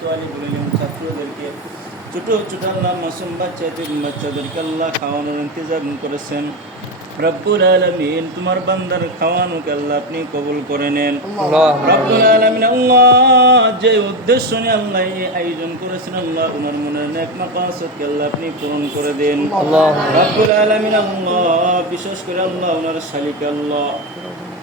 তোয়ালিবুল ছাত্রদেরকে ছোট ছোট মাসুম বাচ্চাদের বাচ্চাদেরকে আল্লাহ খাওয়ানোর ইন্তজাম করেছেন। রব্বুল আলমিন তোমার বান্দার খাওয়ানোকে আল্লাহ আপনি কবুল করে নেন। রব্বুল আলামিন আল্লাহ যে উদ্দেশ্য নিয়ে আল্লাহ আয়োজন করেছেন আল্লাহ ওনার মনের নেক মাকাসদকে আল্লাহ আপনি পূরণ করে দেন। রব্বুল আলামিন আল্লাহ বিশেষ করে আল্লাহ ওনার শালিক আল্লাহ।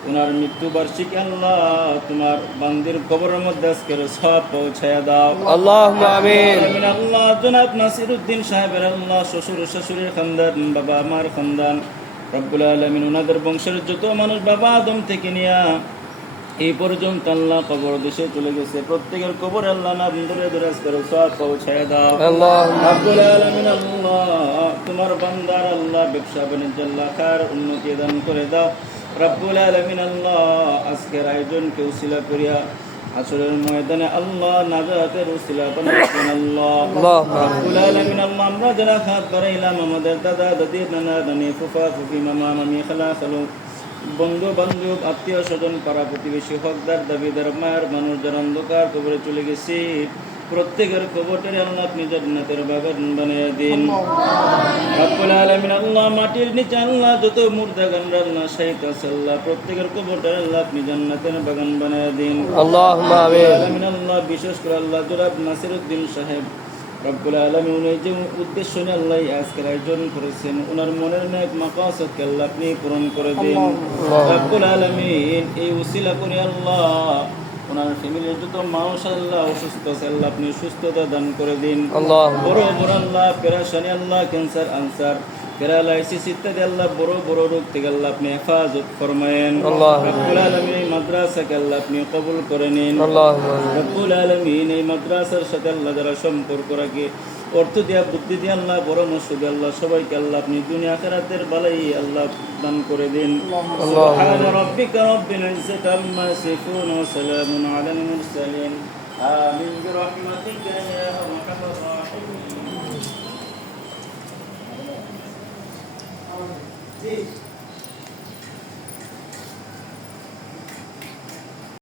ওনার মৃত্যুবার্ষিকী আল্লাহ তোমার বান্দির কবরের মধ্যে আজকের সব পৌঁছায় দাও। আল্লাহ আমিন। আল্লাহ জনাব নাসিরউদ্দিন সাহেবের আল্লাহ শ্বশুর শ্বশুরের খানদান বাবা আমার খানদান। রব্বুল আলমিন ওনাদের বংশের যত মানুষ বাবা আদম থেকে নিয়া এই পর্যন্ত আল্লাহ কবর দেশে চলে গেছে। প্রত্যেকের কবর আল্লাহ না বন্ধুরে ধরে করে সব পৌঁছায় দাও। আল্লাহ আব্দুল আলমিন আল্লাহ তোমার বান্দার আল্লাহ ব্যবসা বাণিজ্য আল্লাহ কার উন্নতি দান করে দাও। রব্বুল আলমিন আল্লাহ আজকের আয়োজনকে উশিলা করিয়া আসরের ময়দানে আল্লাহ নাজাতের উশিলা করেন আল্লাহ। রব্বুল আলমিন আল্লাহ আমরা যারা হাত বাড়াইলাম আমাদের দাদা দাদি নানা নানি ফুফা ফুফি মামা মামি খালা খালু বন্ধু বান্ধব আত্মীয় স্বজন পাড়া প্রতিবেশী হকদার দাবিদার মায়ের মানুষ যারা অন্ধকার কবরে চলে গেছে প্রত্যেকের কবরটারে আল্লাহ আপনি জান্নাতের বাগান বানিয়ে দিন। রব্বুল আলামিন আল্লাহ মাটির নিচে আল্লাহ যত আল্লাহ আল্লাহ প্রত্যেকের আল্লাহ আপনি জান্নাতের বাগান বানিয়ে দিন। আল্লাহুম্মা আমিন। আলামিন আল্লাহ বিশেষ করে আল্লাহ নাসিরউদ্দিন সাহেব রব্বুল আলমী উনি যে উদ্দেশ্য নিয়ে আল্লাহ আজকের আয়োজন করেছেন ওনার মনের নেক মাকাসদকে আল্লাহ আপনি পূরণ করে দিন। রব্বুল আলমিন এই উসিলা করে আল্লাহ ওনার ফ্যামিলির যত মানুষ আল্লাহ অসুস্থ আছে আল্লাহ আপনি সুস্থতা দান করে দিন। বড় বড় আল্লাহ পেরাশানি আল্লাহ ক্যান্সার আনসার প্যারালাইসিস ইত্যাদি আল্লাহ বড় বড় রোগ থেকে আল্লাহ আপনি হেফাজত ফরমায়েন। রব্বুল আলমিন এই মাদ্রাসাকে আল্লাহ আপনি কবুল করে নিন। রব্বুল আলমিন এই মাদ্রাসার সাথে আল্লাহ যারা সম্পর্ক রাখে অর্থ দিয়া বুদ্ধি দিয়ে আল্লাহ পরামর্শ দিয়ে আল্লাহ সবাইকে আল্লাহ আপনি দুনিয়া আখেরাতের বালাই আল্লাহ দান করে দিন। সুবহান রাব্বিকা রাব্বিল ইজ্জাতি আম্মা ইয়াসিফুন ওয়া সালামুন আলাল মুরসালিন। আমিন বিরহমাতিকা ইয়া আরহামার রাহিমিন।